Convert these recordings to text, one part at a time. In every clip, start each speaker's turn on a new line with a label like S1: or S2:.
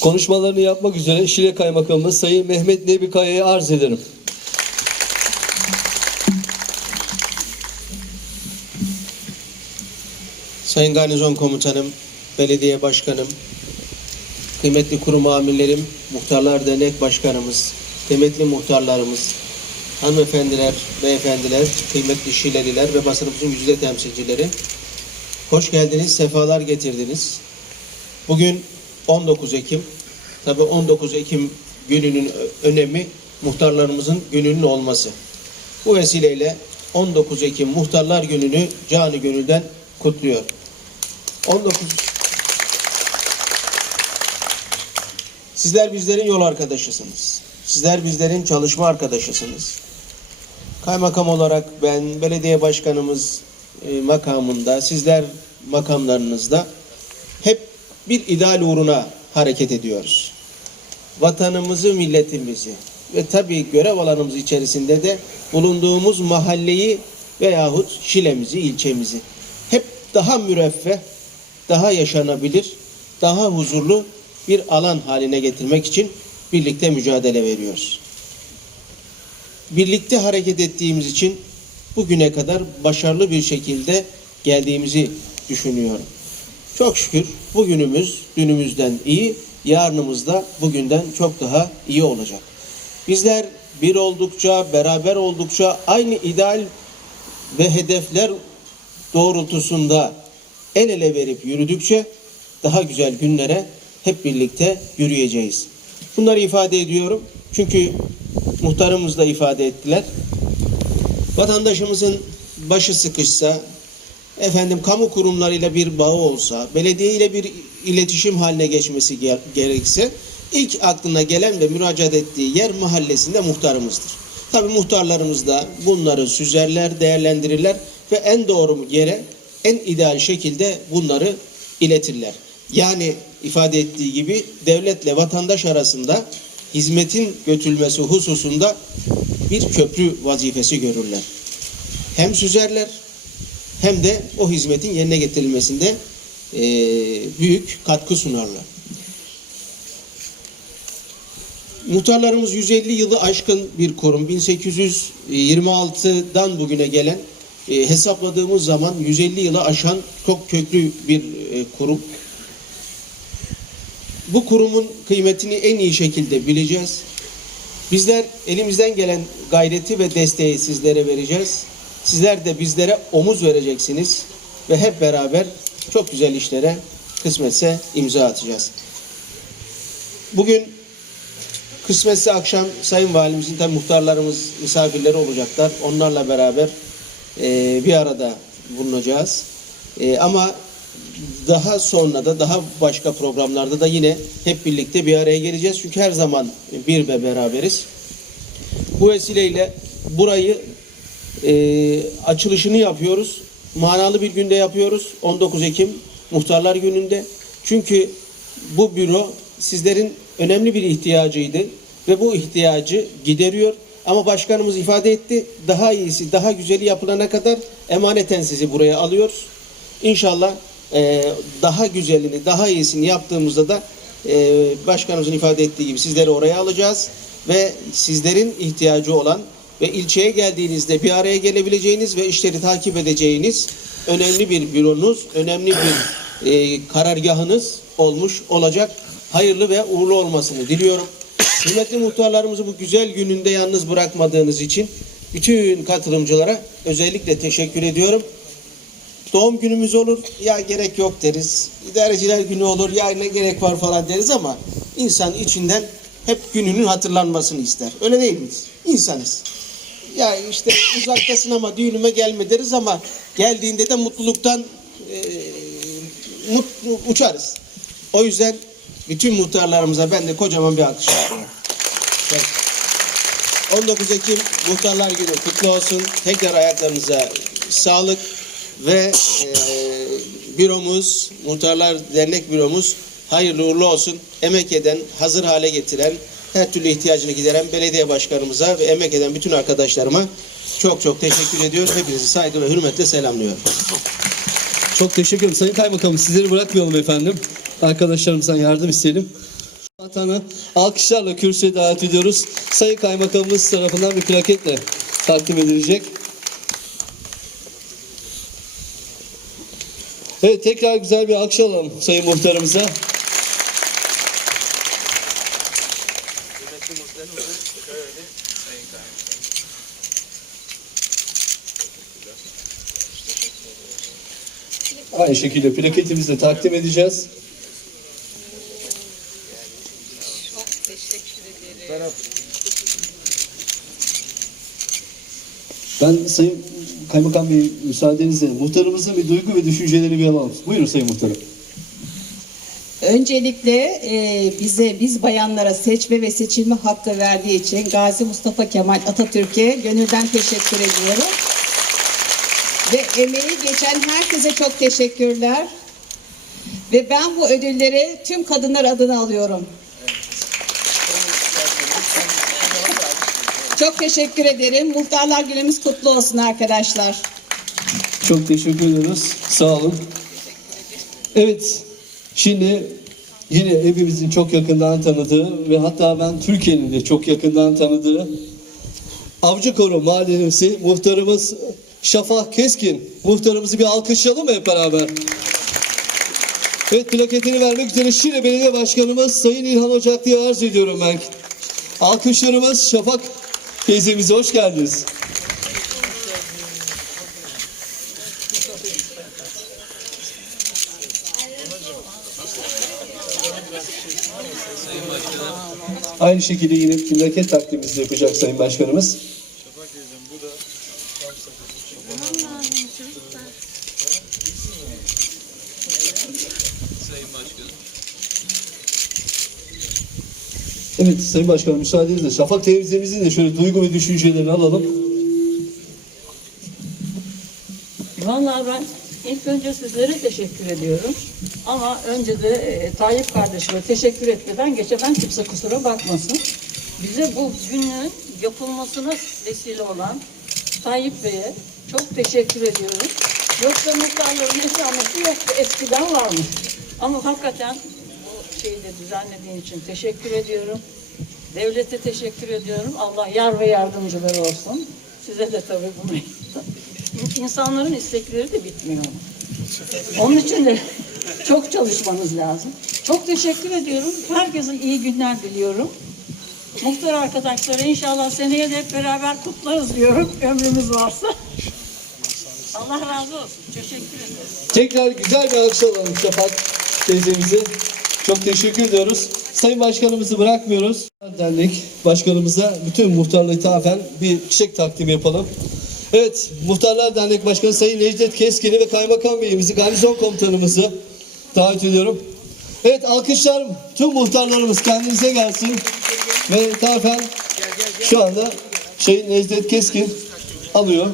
S1: Konuşmalarını yapmak üzere Şile Kaymakamımız Sayın Mehmet Nebi Kaya'yı arz ederim.
S2: Sayın Garnizon Komutanım, Belediye Başkanım, kıymetli kurum amirlerim, Muhtarlar Dernek Başkanımız, kıymetli muhtarlarımız, hanımefendiler, beyefendiler, kıymetli Şileliler ve basınımızın yüzde temsilcileri. Hoş geldiniz, sefalar getirdiniz. Bugün 19 Ekim. Tabii 19 Ekim gününün önemi muhtarlarımızın gününün olması. Bu vesileyle 19 Ekim Muhtarlar Günü'nü canı gönülden kutluyor. 19 Sizler bizlerin yol arkadaşısınız. Sizler bizlerin çalışma arkadaşısınız. Kaymakam olarak ben belediye başkanımız e, makamında, sizler makamlarınızda hep bir ideal uğruna hareket ediyoruz. Vatanımızı, milletimizi ve tabii görev alanımız içerisinde de bulunduğumuz mahalleyi veyahut Şile'mizi, ilçemizi hep daha müreffeh, daha yaşanabilir, daha huzurlu bir alan haline getirmek için birlikte mücadele veriyoruz. Birlikte hareket ettiğimiz için bugüne kadar başarılı bir şekilde geldiğimizi düşünüyorum. Çok şükür bugünümüz dünümüzden iyi, yarınımız da bugünden çok daha iyi olacak. Bizler bir oldukça, beraber oldukça aynı ideal ve hedefler doğrultusunda el ele verip yürüdükçe daha güzel günlere hep birlikte yürüyeceğiz. Bunları ifade ediyorum. Çünkü muhtarımız da ifade ettiler. Vatandaşımızın başı sıkışsa, efendim kamu kurumlarıyla bir bağı olsa, belediye ile bir iletişim haline geçmesi ge- gerekse ilk aklına gelen ve müracaat ettiği yer mahallesinde muhtarımızdır. Tabi muhtarlarımız da bunları süzerler, değerlendirirler ve en doğru yere en ideal şekilde bunları iletirler. Yani ifade ettiği gibi devletle vatandaş arasında hizmetin götürülmesi hususunda bir köprü vazifesi görürler. Hem süzerler hem de o hizmetin yerine getirilmesinde eee, büyük katkı sunarlar. Muhtarlarımız 150 yılı aşkın bir kurum. 1826'dan bugüne gelen e, hesapladığımız zaman 150 yılı aşan çok köklü bir e, kurum. Bu kurumun kıymetini en iyi şekilde bileceğiz. Bizler elimizden gelen gayreti ve desteği sizlere vereceğiz. Sizler de bizlere omuz vereceksiniz ve hep beraber çok güzel işlere kısmetse imza atacağız. Bugün kısmetse akşam Sayın Valimizin tabi muhtarlarımız misafirleri olacaklar. Onlarla beraber e, bir arada bulunacağız. E, ama daha sonra da daha başka programlarda da yine hep birlikte bir araya geleceğiz. Çünkü her zaman bir ve beraberiz. Bu vesileyle burayı e, açılışını yapıyoruz. Manalı bir günde yapıyoruz. 19 Ekim Muhtarlar Günü'nde. Çünkü bu büro sizlerin önemli bir ihtiyacıydı ve bu ihtiyacı gideriyor. Ama başkanımız ifade etti. Daha iyisi, daha güzeli yapılana kadar emaneten sizi buraya alıyoruz. İnşallah e, daha güzelini, daha iyisini yaptığımızda da e, başkanımızın ifade ettiği gibi sizleri oraya alacağız ve sizlerin ihtiyacı olan ve ilçeye geldiğinizde bir araya gelebileceğiniz ve işleri takip edeceğiniz önemli bir büronuz, önemli bir e, karargahınız olmuş olacak. Hayırlı ve uğurlu olmasını diliyorum. Kıymetli muhtarlarımızı bu güzel gününde yalnız bırakmadığınız için bütün katılımcılara özellikle teşekkür ediyorum. Doğum günümüz olur ya gerek yok deriz. İdareciler günü olur ya ne gerek var falan deriz ama insan içinden hep gününün hatırlanmasını ister. Öyle değil miyiz? İnsanız. Ya işte uzaktasın ama düğünüme gelme deriz ama geldiğinde de mutluluktan e, mutlu, uçarız. O yüzden bütün muhtarlarımıza ben de kocaman bir alkış yapıyorum. Evet. 19 Ekim Muhtarlar Günü kutlu olsun. Tekrar ayaklarınıza sağlık ve e, büromuz, Muhtarlar Dernek büromuz hayırlı uğurlu olsun. Emek eden, hazır hale getiren, her türlü ihtiyacını gideren belediye başkanımıza ve emek eden bütün arkadaşlarıma çok çok teşekkür ediyor. Hepinizi saygı ve hürmetle selamlıyorum.
S1: Çok teşekkür ederim. Sayın Kaymakamım sizleri bırakmayalım efendim. Arkadaşlarımızdan yardım isteyelim. Vatanı alkışlarla kürsüye davet ediyoruz. Sayın Kaymakamımız tarafından bir plaketle takdim edilecek. Evet tekrar güzel bir alkış alalım Sayın Muhtarımıza. Aynı şekilde plaketimizi de takdim edeceğiz. Ben Sayın Kaymakam Bey müsaadenizle muhtarımızın bir duygu ve düşüncelerini bir alalım. Buyurun Sayın Muhtarım.
S3: Öncelikle e, bize, biz bayanlara seçme ve seçilme hakkı verdiği için Gazi Mustafa Kemal Atatürk'e gönülden teşekkür ediyorum. Ve emeği geçen herkese çok teşekkürler. Ve ben bu ödülleri tüm kadınlar adına alıyorum. Çok teşekkür ederim. Muhtarlar günümüz kutlu olsun arkadaşlar.
S1: Çok teşekkür ediyoruz. Sağ olun. Evet. Şimdi yine hepimizin çok yakından tanıdığı ve hatta ben Türkiye'nin de çok yakından tanıdığı Avcıkoru Mahallesi muhtarımız Şafak Keskin. Muhtarımızı bir alkışlayalım mı hep beraber? Evet plaketini vermek üzere Şile Belediye Başkanımız Sayın İlhan Ocaklı'ya arz ediyorum ben. Alkışlarımız Şafak teyzemize hoş geldiniz. Aynı şekilde yine plaket takdimimizi yapacak Sayın Başkanımız. Evet Sayın Başkanım müsaadenizle Şafak teyzemizin de şöyle duygu ve düşüncelerini alalım.
S4: Vallahi ben ilk önce sizlere teşekkür ediyorum. Ama önce de e, Tayyip kardeşime teşekkür etmeden geçemem kimse kusura bakmasın. Bize bu günün yapılmasına vesile olan Tayyip Bey'e çok teşekkür ediyorum. Yoksa muhtarların yaşaması yoktu. Eskiden varmış. Ama hakikaten şeyi de düzenlediğin için teşekkür ediyorum. Devlete teşekkür ediyorum. Allah yar ve yardımcıları olsun. Size de tabii bunu İnsanların istekleri de bitmiyor. Onun için de çok çalışmanız lazım. Çok teşekkür ediyorum. Herkese iyi günler diliyorum. Muhtar arkadaşları inşallah seneye de hep beraber kutlarız diyorum. Ömrümüz varsa. Allah razı olsun. Teşekkür ederim.
S1: Tekrar güzel bir alkış alalım Şafak teyzemizi. Çok teşekkür ediyoruz. Sayın Başkanımızı bırakmıyoruz. Dernek Başkanımıza bütün muhtarlığı ithafen bir çiçek takdimi yapalım. Evet, Muhtarlar Dernek Başkanı Sayın Necdet Keskin'i ve Kaymakam Bey'imizi, garnizon komutanımızı davet ediyorum. Evet, alkışlar tüm muhtarlarımız kendinize gelsin. Ve ithafen şu anda Sayın Necdet Keskin alıyor.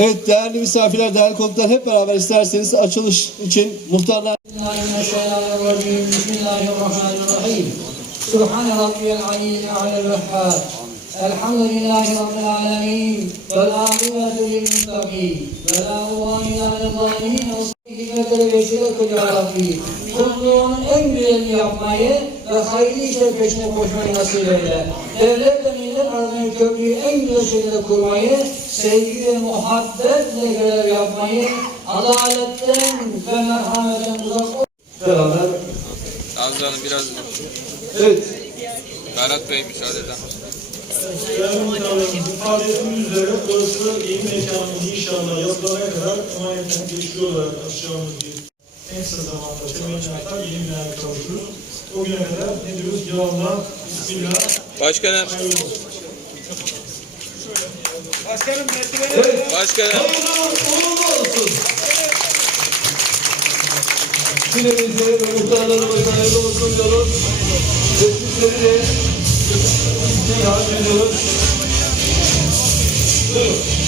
S1: Evet değerli misafirler, değerli konuklar hep beraber isterseniz açılış için muhtarlar.
S5: Bismillahirrahmanirrahim. En güzelini yapmayı ve hayırlı işler peşine koşmayı nasip eyle. Devlet ve arasındaki köprüyü en güzel şekilde kurmayı, sevgi ve muhabbetle görev yapmayı, adaletten ve merhametten uzak
S1: beraber.
S6: Nazlı Hanım biraz
S1: Evet
S6: Berat Bey müsaade eder
S7: faaliyetimiz üzere orası yeni mekanımız inşallah yapılana kadar emaneten geçici olarak açacağımız bir en kısa zamanda temelini atar yeni binaya kavuşuruz. O güne kadar ne diyoruz? Ya Allah, Bismillah,
S6: Başkanım,
S7: hayırlı olsun.
S6: Başkanım.
S1: hayırlı uğurlu olsun. Filemize ve muhtarlarımıza hayırlı olsun diyoruz. Ve sizleri de istirham ediyoruz. Buyurun.